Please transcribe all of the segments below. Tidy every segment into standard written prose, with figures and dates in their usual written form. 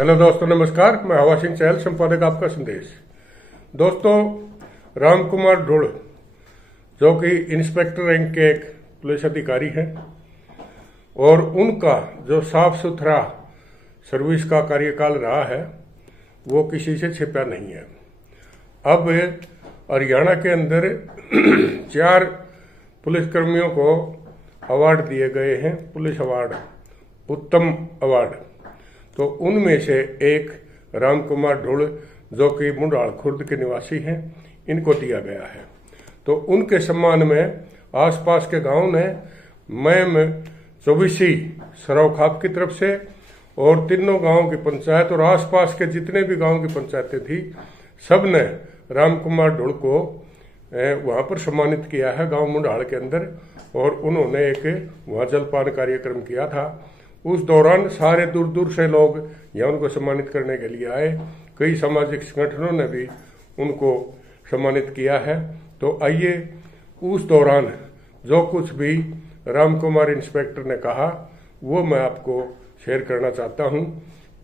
Hello दोस्तों, नमस्कार। मैं हवा सिंह चहल, संपादक आपका संदेश। दोस्तों, राम कुमार ढुल जो कि इंस्पेक्टर रैंक के एक पुलिस अधिकारी हैं और उनका जो साफ सुथरा सर्विस का कार्यकाल रहा है वो किसी से छिपा नहीं है। अब हरियाणा के अंदर 4 पुलिसकर्मियों को अवार्ड दिए गए हैं, पुलिस अवार्ड, उत्तम अवार्ड। तो उनमें से एक राम कुमार ढुल जो कि मुंडाल खुर्द के निवासी हैं, इनको दिया गया है। तो उनके सम्मान में आसपास के गांव ने मैम चौबीसी सरौखाप की तरफ से और तीनों गांव की पंचायत और आसपास के जितने भी गांव की पंचायतें थी, सब ने राम कुमार ढुल को वहां पर सम्मानित किया है गांव मुंडाल के अंदर। और उन्होंने एक वहां जलपान कार्यक्रम किया था। उस दौरान सारे दूर दूर से लोग यहाँ उनको सम्मानित करने के लिए आए। कई सामाजिक संगठनों ने भी उनको सम्मानित किया है। तो आइए उस दौरान जो कुछ भी राम कुमार इंस्पेक्टर ने कहा वो मैं आपको शेयर करना चाहता हूँ।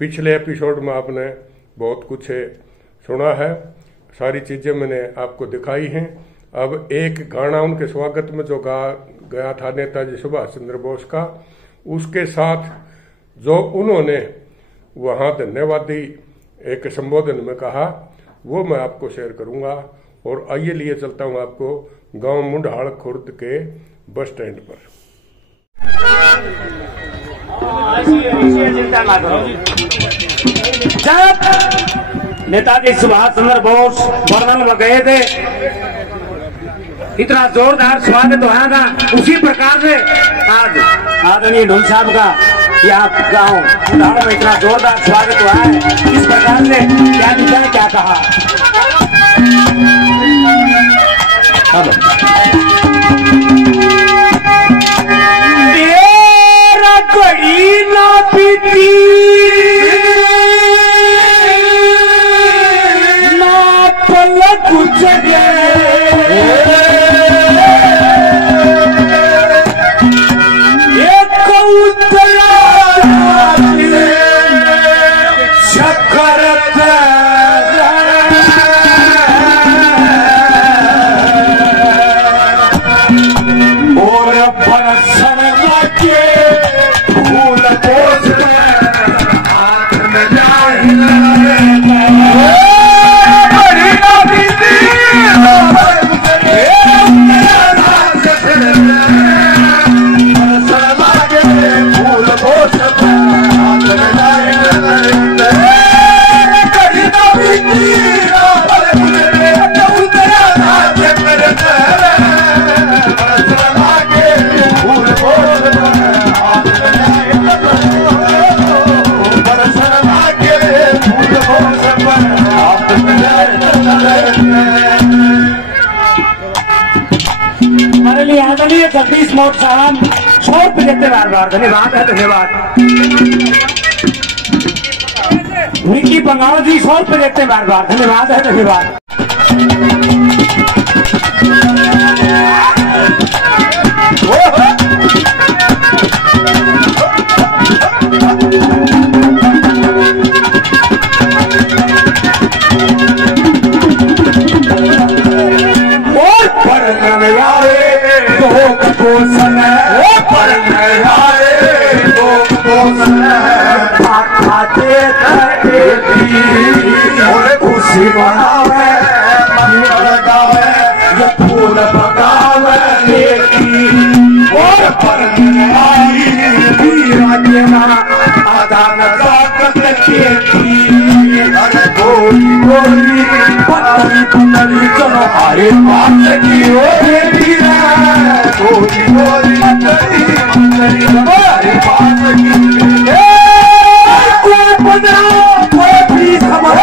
पिछले एपिसोड में आपने बहुत कुछ सुना है, सारी चीज़ें मैंने आपको दिखाई हैं। अब एक गाना उनके स्वागत में जो गा गया था नेताजी सुभाष चंद्र बोस का, उसके साथ जो उन्होंने वहाँ धन्यवादी एक संबोधन में कहा वो मैं आपको शेयर करूंगा। और आइए लिए चलता हूँ आपको गांव मुंडाल खुर्द के बस स्टैंड पर। जब नेताजी सुभाष चंद्र बोस बर्मन में गए थे, इतना जोरदार स्वागत हुआ था। उसी प्रकार से आज आदरणीय ढुल साहब का यहाँ गाँव मुंडाल में इतना जोरदार स्वागत हुआ है। इस प्रकार से क्या लिखा है, क्या कहा। मेरा कोई ना पीती ना पलक जगे, आदरणीय जगदीश मोट साहब 100 रुपये देते बार-बार। धन्यवाद है, धन्यवाद। विकी बंगाल जी 100 रुपये देते बार-बार। धन्यवाद है, धन्यवाद। खुशी मनावे ये फूल पकावे और आदान ताकत गोली गोली पतली पतली चलो हरे पास की गोली गोली पतली पतली हरे पास की कोई बदला कोई भी खबर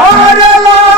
अरे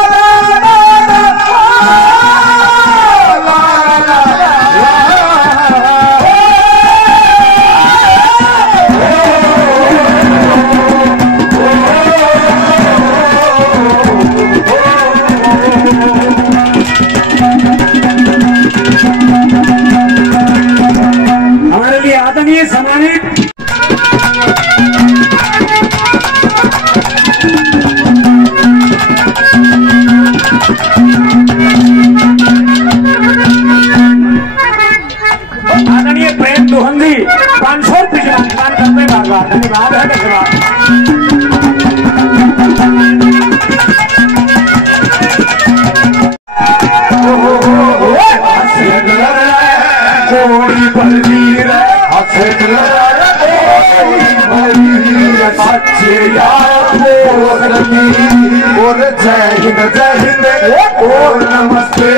जय हिंद ओ नमस्ते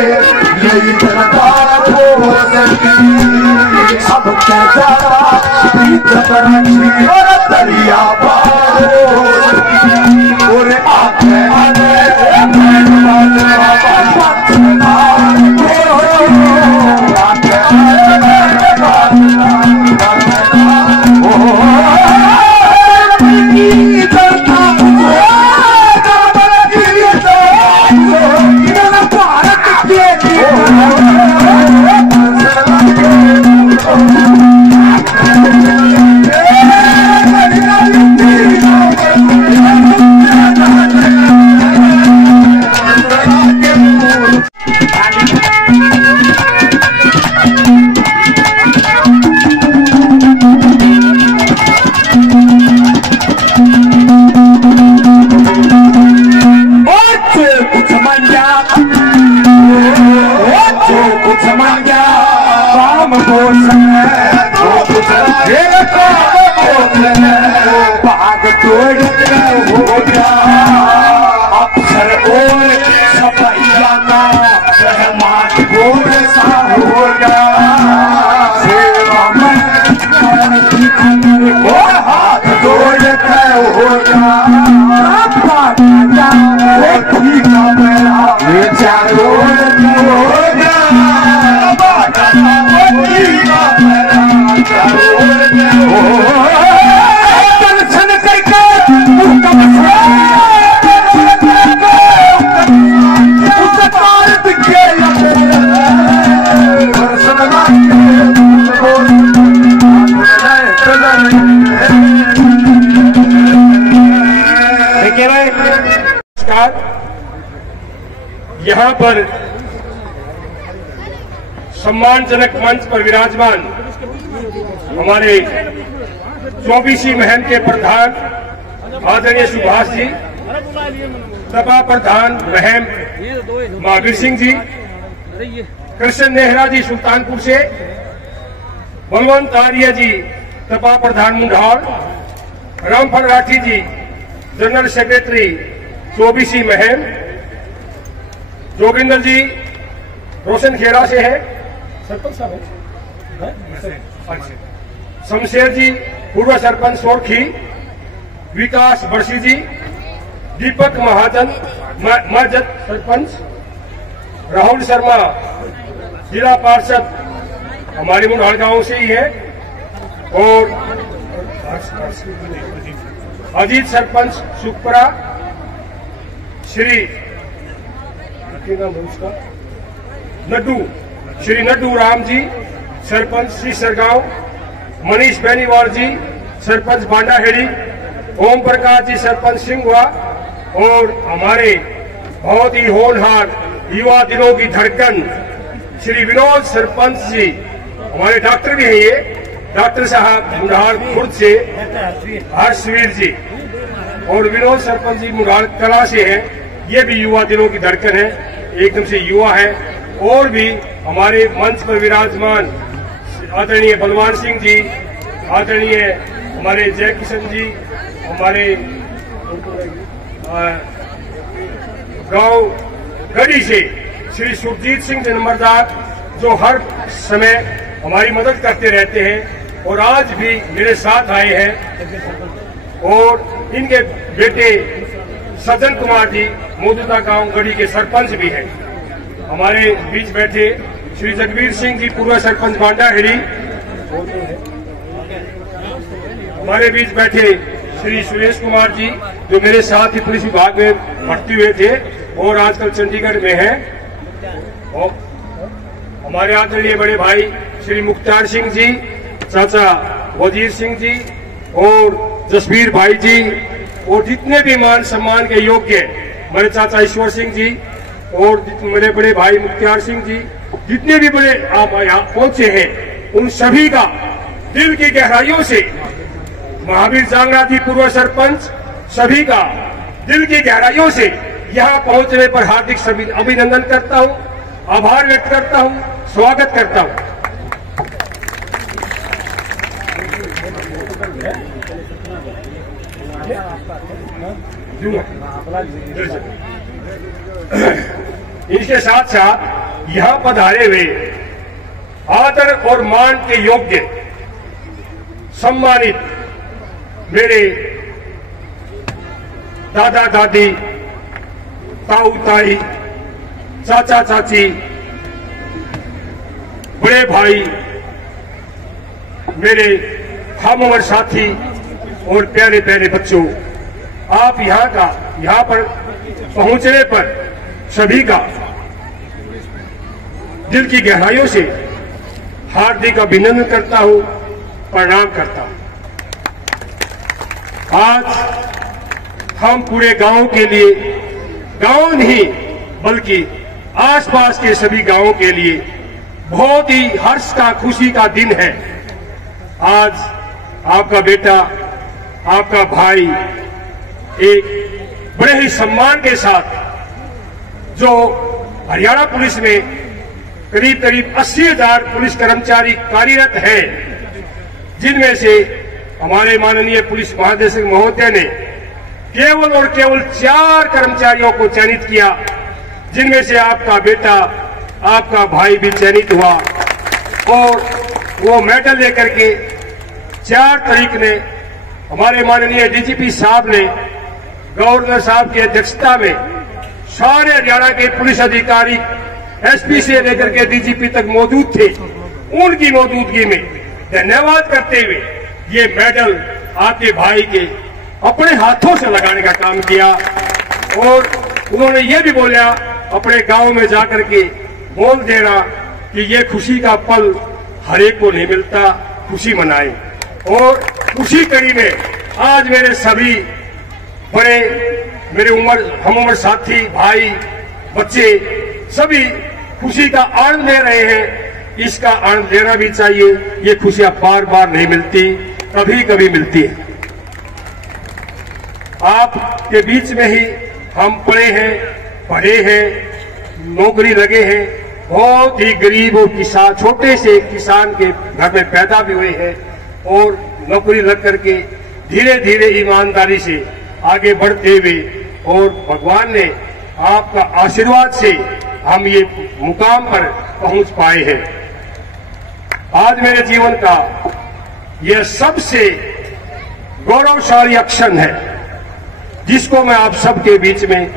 यही जनता सब क्या दरिया और यहाँ पर सम्मानजनक मंच पर विराजमान हमारे 24वीं मुहिम के प्रधान आदरणीय सुभाष जी, सभा प्रधान मुहिम महावीर सिंह जी, कृष्ण नेहरा जी सुल्तानपुर से, बलवंत आर्य जी सभा प्रधान मुंडाल, रामफल राठी जी जनरल सेक्रेटरी 24वीं मुहिम, जोगिंदर जी रोशन खेड़ा से है, सरपंच साहब है, शमशेर जी पूर्व सरपंच सोरखी, विकास बरसी जी, दीपक महाजन मस्जिद सरपंच, राहुल शर्मा जिला पार्षद हमारे मुंडाल गांव से ही है, और अजीत सरपंच सुखपुरा, श्री नड्डू राम जी सरपंच श्री सरगांव, मनीष बेनीवाल जी सरपंच बांडाहेड़ी, ओम प्रकाश जी सरपंच सिंगवा, और हमारे बहुत ही होनहार युवा दिनों की धड़कन श्री विनोद सरपंच जी, हमारे डॉक्टर भी हैं ये, डॉक्टर साहब मुंडाल खुर्द से हर्षवीर जी, और विनोद सरपंच जी मुंडाल कला से हैं, ये भी युवा दिनों की धड़कन है, एकदम से युवा है। और भी हमारे मंच पर विराजमान आदरणीय बलवान सिंह जी, आदरणीय हमारे जय किशन जी, हमारे गांव गढ़ी से श्री सुरजीत सिंह नंबरदार, जो हर समय हमारी मदद करते रहते हैं और आज भी मेरे साथ आए हैं, और इनके बेटे सज्जन कुमार जी मौजूदा गांव गढ़ी के सरपंच भी हैं। हमारे बीच बैठे श्री जगवीर सिंह जी पूर्व सरपंच बांडाहेड़ी, हमारे बीच बैठे श्री सुरेश कुमार जी जो मेरे साथ ही पुलिस विभाग में भर्ती हुए थे और आजकल चंडीगढ़ में हैं, और हमारे आदरणीय बड़े भाई श्री मुख्तार सिंह जी, चाचा वजीर सिंह जी और जसवीर भाई जी, और जितने भी मान सम्मान के योग्य मेरे चाचा ईश्वर सिंह जी और मेरे बड़े भाई मुख्तार सिंह जी, जितने भी बड़े आप यहाँ पहुंचे हैं, उन सभी का दिल की गहराइयों से, महावीर जांगड़ा जी पूर्व सरपंच, सभी का दिल की गहराइयों से यहाँ पहुंचने पर हार्दिक सभी अभिनंदन करता हूँ, आभार व्यक्त करता हूँ, स्वागत करता हूँ। इसके साथ साथ यहां पधारे हुए आदर और मान के योग्य सम्मानित मेरे दादा दादी, ताऊ ताई, चाचा चाची, बड़े भाई, मेरे हम उम्र साथी और प्यारे प्यारे बच्चों, आप यहाँ पर पहुंचने पर सभी का दिल की गहराइयों से हार्दिक अभिनंदन करता हूं, प्रणाम करता हूं। आज हम पूरे गांव के लिए, गांव नहीं बल्कि आसपास के सभी गांवों के लिए बहुत ही हर्ष का, खुशी का दिन है। आज आपका बेटा, आपका भाई एक बड़े ही सम्मान के साथ, जो हरियाणा पुलिस में करीब करीब 80,000 पुलिस कर्मचारी कार्यरत हैं, जिनमें से हमारे माननीय पुलिस महानिदेशक महोदय ने केवल और केवल 4 कर्मचारियों को चयनित किया, जिनमें से आपका बेटा, आपका भाई भी चयनित हुआ और वो मेडल लेकर के 4 तारीख ने हमारे माननीय डीजीपी साहब ने गवर्नर साहब की अध्यक्षता में सारे हरियाणा के पुलिस अधिकारी एसपी से लेकर के डीजीपी तक मौजूद थे। उनकी मौजूदगी में धन्यवाद करते हुए ये मेडल आपके भाई के अपने हाथों से लगाने का काम किया और उन्होंने ये भी बोला अपने गांव में जाकर के बोल देना कि ये खुशी का पल हर एक को नहीं मिलता, खुशी मनाएं। और उसी कड़ी में आज मेरे सभी बड़े, मेरे हम उम्र साथी, भाई, बच्चे सभी खुशी का आनंद ले रहे हैं। इसका आनंद लेना भी चाहिए। ये खुशियां बार बार नहीं मिलती, कभी कभी मिलती है। आपके बीच में ही हम पढ़े हैं, पढ़े हैं, नौकरी लगे हैं, बहुत ही गरीब और किसान, छोटे से किसान के घर में पैदा भी हुए हैं और नौकरी लग करके धीरे धीरे ईमानदारी से आगे बढ़ते हुए और भगवान ने आपका आशीर्वाद से हम ये मुकाम पर पहुंच पाए हैं। आज मेरे जीवन का यह सबसे गौरवशाली क्षण है, जिसको मैं आप सबके बीच में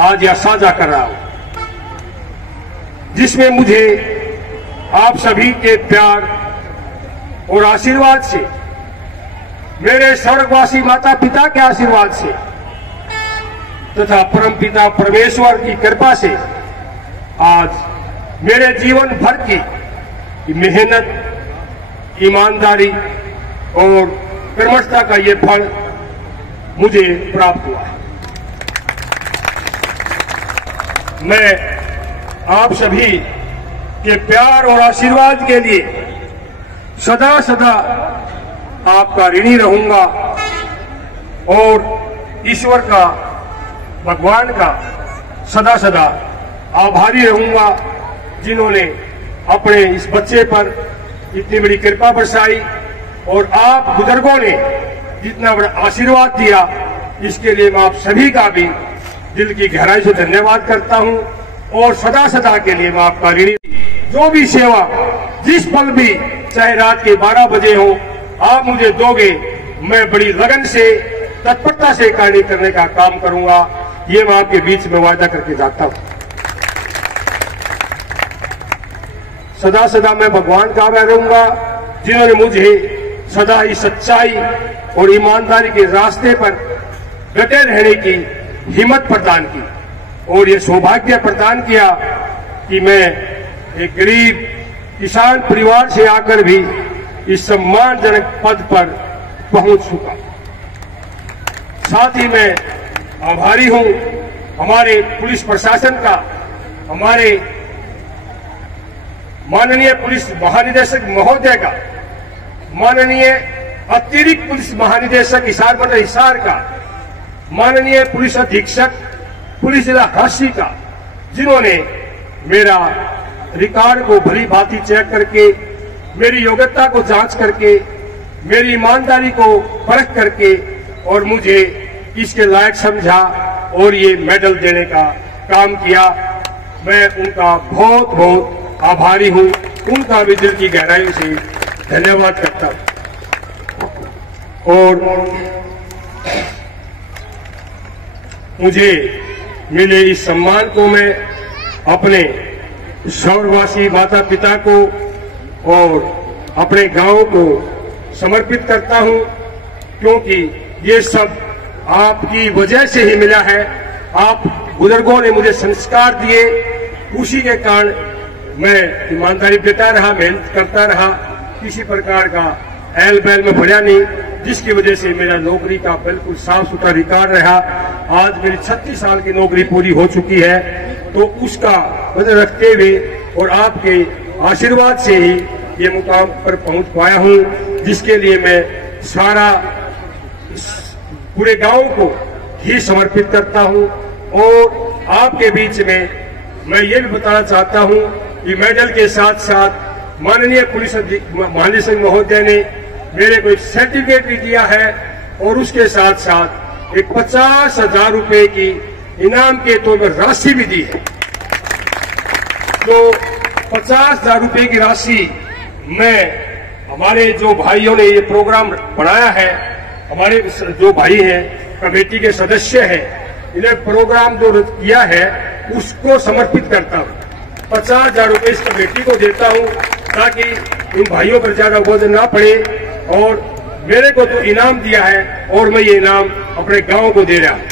आज यह साझा कर रहा हूं, जिसमें मुझे आप सभी के प्यार और आशीर्वाद से, मेरे स्वर्गवासी माता पिता के आशीर्वाद से तथा परम पिता परमेश्वर की कृपा से आज मेरे जीवन भर की मेहनत, ईमानदारी और कर्मठता का ये फल मुझे प्राप्त हुआ है। मैं आप सभी के प्यार और आशीर्वाद के लिए सदा सदा आपका ऋणी रहूंगा और ईश्वर का, भगवान का सदा सदा आभारी रहूंगा, जिन्होंने अपने इस बच्चे पर इतनी बड़ी कृपा बरसाई और आप बुजुर्गों ने जितना बड़ा आशीर्वाद दिया। इसके लिए मैं आप सभी का भी दिल की गहराई से धन्यवाद करता हूं और सदा सदा के लिए मैं आपका ऋणी। जो भी सेवा, जिस पल भी, चाहे रात के 12 बजे हो, आप मुझे दोगे, मैं बड़ी लगन से, तत्परता से कार्य करने का काम करूंगा। ये मैं आपके बीच में वायदा करके जाता हूं। सदा सदा मैं भगवान का आभारी रहूंगा, जिन्होंने मुझे सदा ही सच्चाई और ईमानदारी के रास्ते पर डटे रहने की हिम्मत प्रदान की और ये सौभाग्य प्रदान किया कि मैं एक गरीब किसान परिवार से आकर भी इस सम्मानजनक पद पर पहुंच चुका। साथ ही मैं आभारी हूं हमारे पुलिस प्रशासन का, हमारे माननीय पुलिस महानिदेशक महोदय का, माननीय अतिरिक्त पुलिस महानिदेशक हिसार मंडल हिसार का, माननीय पुलिस अधीक्षक पुलिस जिला झांसी का, जिन्होंने मेरा रिकॉर्ड को भली भांति चेक करके, मेरी योग्यता को जांच करके, मेरी ईमानदारी को परख करके और मुझे इसके लायक समझा और ये मेडल देने का काम किया। मैं उनका बहुत बहुत आभारी हूं, उनका भी दिल की गहराई से धन्यवाद करता हूं। और मुझे मिले इस सम्मान को मैं अपने शहरवासी माता पिता को और अपने गांव को समर्पित करता हूं, क्योंकि ये सब आपकी वजह से ही मिला है। आप बुजुर्गों ने मुझे संस्कार दिए, उसी के कारण मैं ईमानदारी देता रहा, मेहनत करता रहा, किसी प्रकार का एल बैल में बढ़ा नहीं, जिसकी वजह से मेरा नौकरी का बिल्कुल साफ सुथरा रिकॉर्ड रहा। आज मेरी 36 साल की नौकरी पूरी हो चुकी है, तो उसका वजह रखते हुए और आपके आशीर्वाद से ही ये मुकाम पर पहुंच पाया हूं, जिसके लिए मैं सारा पूरे गांव को ही समर्पित करता हूं। और आपके बीच में मैं ये भी बताना चाहता हूं कि मेडल के साथ साथ माननीय पुलिस महानिदेशक महोदय ने मेरे को एक सर्टिफिकेट भी दिया है और उसके साथ साथ एक 50,000 रुपए की इनाम के तौर पर राशि भी दी है। तो 50,000 रुपए की राशि मैं, हमारे जो भाइयों ने ये प्रोग्राम बनाया है, हमारे जो भाई हैं कमेटी के सदस्य हैं, इन्हें प्रोग्राम जो किया है उसको समर्पित करता हूं। 50,000 रुपए इस कमेटी को देता हूं ताकि इन भाइयों पर ज्यादा बोझ ना पड़े। और मेरे को तो इनाम दिया है और मैं ये इनाम अपने गांव को दे रहा हूं।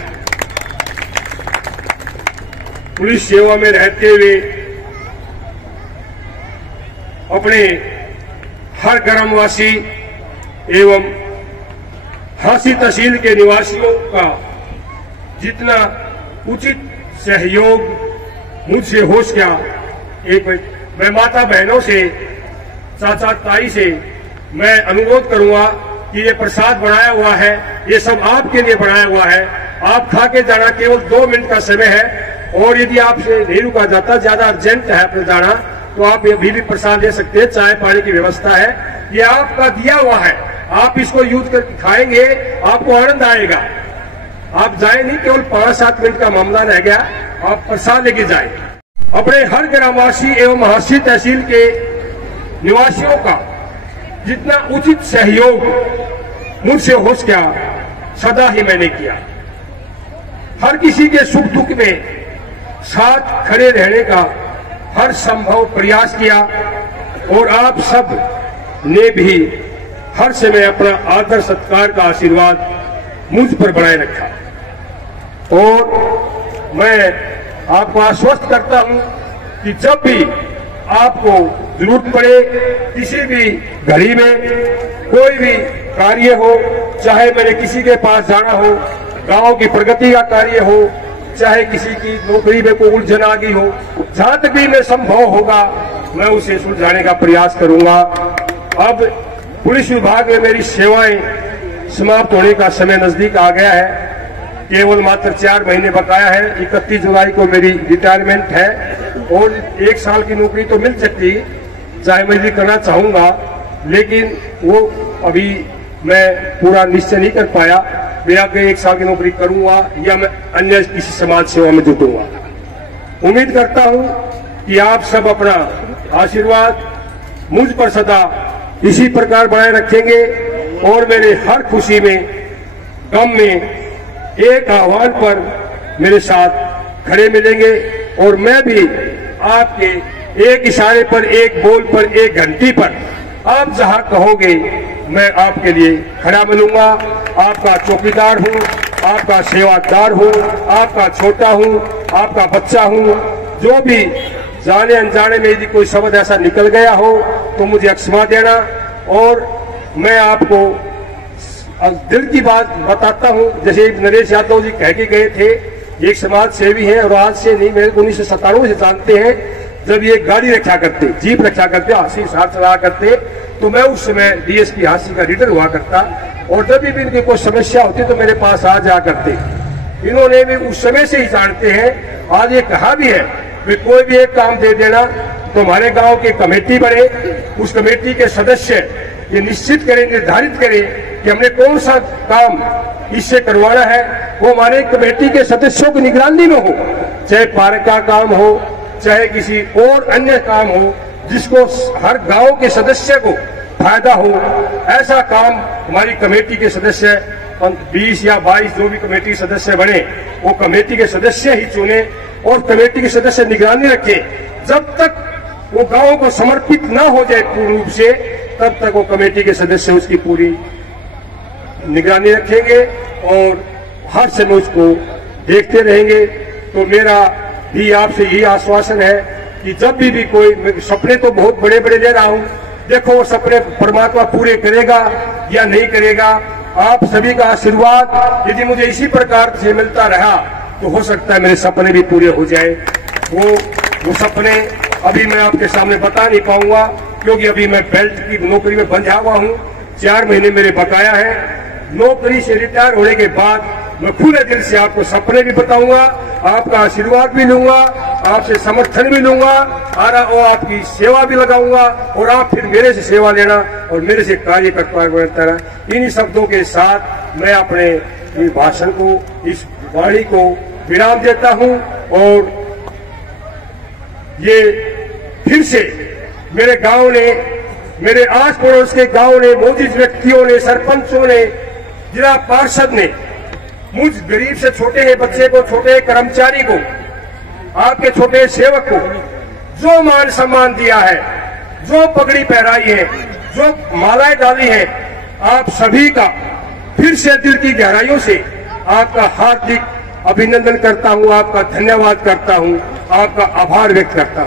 पुलिस सेवा में रहते हुए अपने हर ग्रामवासी एवं हांसी तहसील के निवासियों का जितना उचित सहयोग मुझसे हो सका, मैं माता बहनों से, चाचा ताई से मैं अनुरोध करूंगा कि ये प्रसाद बनाया हुआ है, ये सब आपके लिए बनाया हुआ है। आप खा के जाना, केवल 2 मिनट का समय है। और यदि आपसे नहीं रुका जाता, ज्यादा अर्जेंट है अपने जाना, तो आप अभी भी प्रसाद ले सकते हैं। चाय पानी की व्यवस्था है, ये आपका दिया हुआ है। आप इसको यूज करके खाएंगे, आपको आनंद आएगा। आप जाए नहीं, केवल 5-7 मिनट का मामला रह गया, आप प्रसाद लेके जाए। अपने हर ग्रामवासी एवं हांसी तहसील के निवासियों का जितना उचित सहयोग मुझसे हो सका, सदा ही मैंने किया। हर किसी के सुख दुख में साथ खड़े रहने का हर संभव प्रयास किया और आप सब ने भी हर समय अपना आदर सत्कार का आशीर्वाद मुझ पर बनाए रखा। और मैं आपको आश्वस्त करता हूं कि जब भी आपको जरूरत पड़े, किसी भी घड़ी में कोई भी कार्य हो, चाहे मेरे किसी के पास जाना हो, गांव की प्रगति का कार्य हो, चाहे किसी की नौकरी में कोई उलझन आ गई हो, जहां तक भी मैं संभव होगा मैं उसे सुलझाने का प्रयास करूंगा। अब पुलिस विभाग में मेरी सेवाएं समाप्त होने का समय नजदीक आ गया है। केवल मात्र 4 महीने बकाया है। 31 जुलाई को मेरी रिटायरमेंट है और 1 साल की नौकरी तो मिल सकती, चाहे मैं भी करना चाहूंगा, लेकिन वो अभी मैं पूरा निश्चय नहीं कर पाया। मैं आगे 1 साल की नौकरी करूंगा या मैं अन्य किसी समाज सेवा में जुटूंगा। उम्मीद करता हूं कि आप सब अपना आशीर्वाद मुझ पर सदा इसी प्रकार बनाए रखेंगे और मेरे हर खुशी में, गम में एक आह्वान पर मेरे साथ खड़े मिलेंगे और मैं भी आपके एक इशारे पर, एक बोल पर, एक घंटी पर, आप जहां कहोगे मैं आपके लिए खड़ा मिलूंगा। आपका चौकीदार हूं, आपका सेवादार हूं, आपका छोटा हूं, आपका बच्चा हूं। जो भी जाने अनजाने में यदि कोई शब्द ऐसा निकल गया हो तो मुझे क्षमा देना। और मैं आपको दिल की बात बताता हूं, जैसे नरेश यादव जी कह के गए थे, एक समाज सेवी हैं और आज से नहीं, मेरे को 1997 से जानते हैं। जब ये गाड़ी रखा करते, जीप रखा करते, हांसी साथ चला करते, तो मैं उस समय डीएसपी हांसी का लीडर हुआ करता और जब भी इनकी कोई समस्या होती तो मेरे पास आ जा करते। इन्होंने भी उस समय से ही जानते हैं। आज ये कहा भी है कि कोई भी एक काम दे देना तो हमारे गांव की कमेटी बने, उस कमेटी के सदस्य ये निश्चित करें, निर्धारित करें कि हमने कौन सा काम इससे करवाना है वो हमारे कमेटी के सदस्यों की निगरानी में हो, चाहे पार्क का काम हो, चाहे किसी और अन्य काम हो जिसको हर गांव के सदस्य को फायदा हो, ऐसा काम हमारी कमेटी के सदस्य 20 या 22 जो भी कमेटी के सदस्य बने वो कमेटी के सदस्य ही चुने और कमेटी के सदस्य निगरानी रखें। जब तक वो गांव को समर्पित ना हो जाए पूर्ण रूप से, तब तक वो कमेटी के सदस्य उसकी पूरी निगरानी रखेंगे और हर समय उसको देखते रहेंगे। तो मेरा भी आपसे यही आश्वासन है कि जब भी कोई सपने तो बहुत बड़े बड़े ले रहा हूं, देखो वो सपने परमात्मा पूरे करेगा या नहीं करेगा। आप सभी का आशीर्वाद यदि मुझे इसी प्रकार से मिलता रहा तो हो सकता है मेरे सपने भी पूरे हो जाए। वो सपने अभी मैं आपके सामने बता नहीं पाऊंगा क्योंकि अभी मैं बेल्ट की नौकरी में बंधा हुआ हूं, 4 महीने मेरे बकाया है। नौकरी से रिटायर होने के बाद मैं खुले दिल से आपको सपने भी बताऊंगा, आपका आशीर्वाद भी लूंगा, आपसे समर्थन भी लूंगा और आपकी सेवा भी लगाऊंगा और आप फिर मेरे से सेवा लेना और मेरे से कार्य करता रहना। इन्हीं शब्दों के साथ मैं अपने भाषण को, इस वाणी को विराम देता हूं और ये फिर से मेरे गांव ने, मेरे आस पड़ोस के गांव ने, मौजूद व्यक्तियों ने, सरपंचों ने, जिला पार्षद ने मुझ गरीब से छोटे बच्चे को, छोटे कर्मचारी को, आपके छोटे सेवक को जो मान सम्मान दिया है, जो पगड़ी पहराई है, जो मालाएं डाली है, आप सभी का फिर से दिल की गहराइयों से आपका हार्दिक अभिनंदन करता हूं, आपका धन्यवाद करता हूं, आपका आभार व्यक्त करता हूं।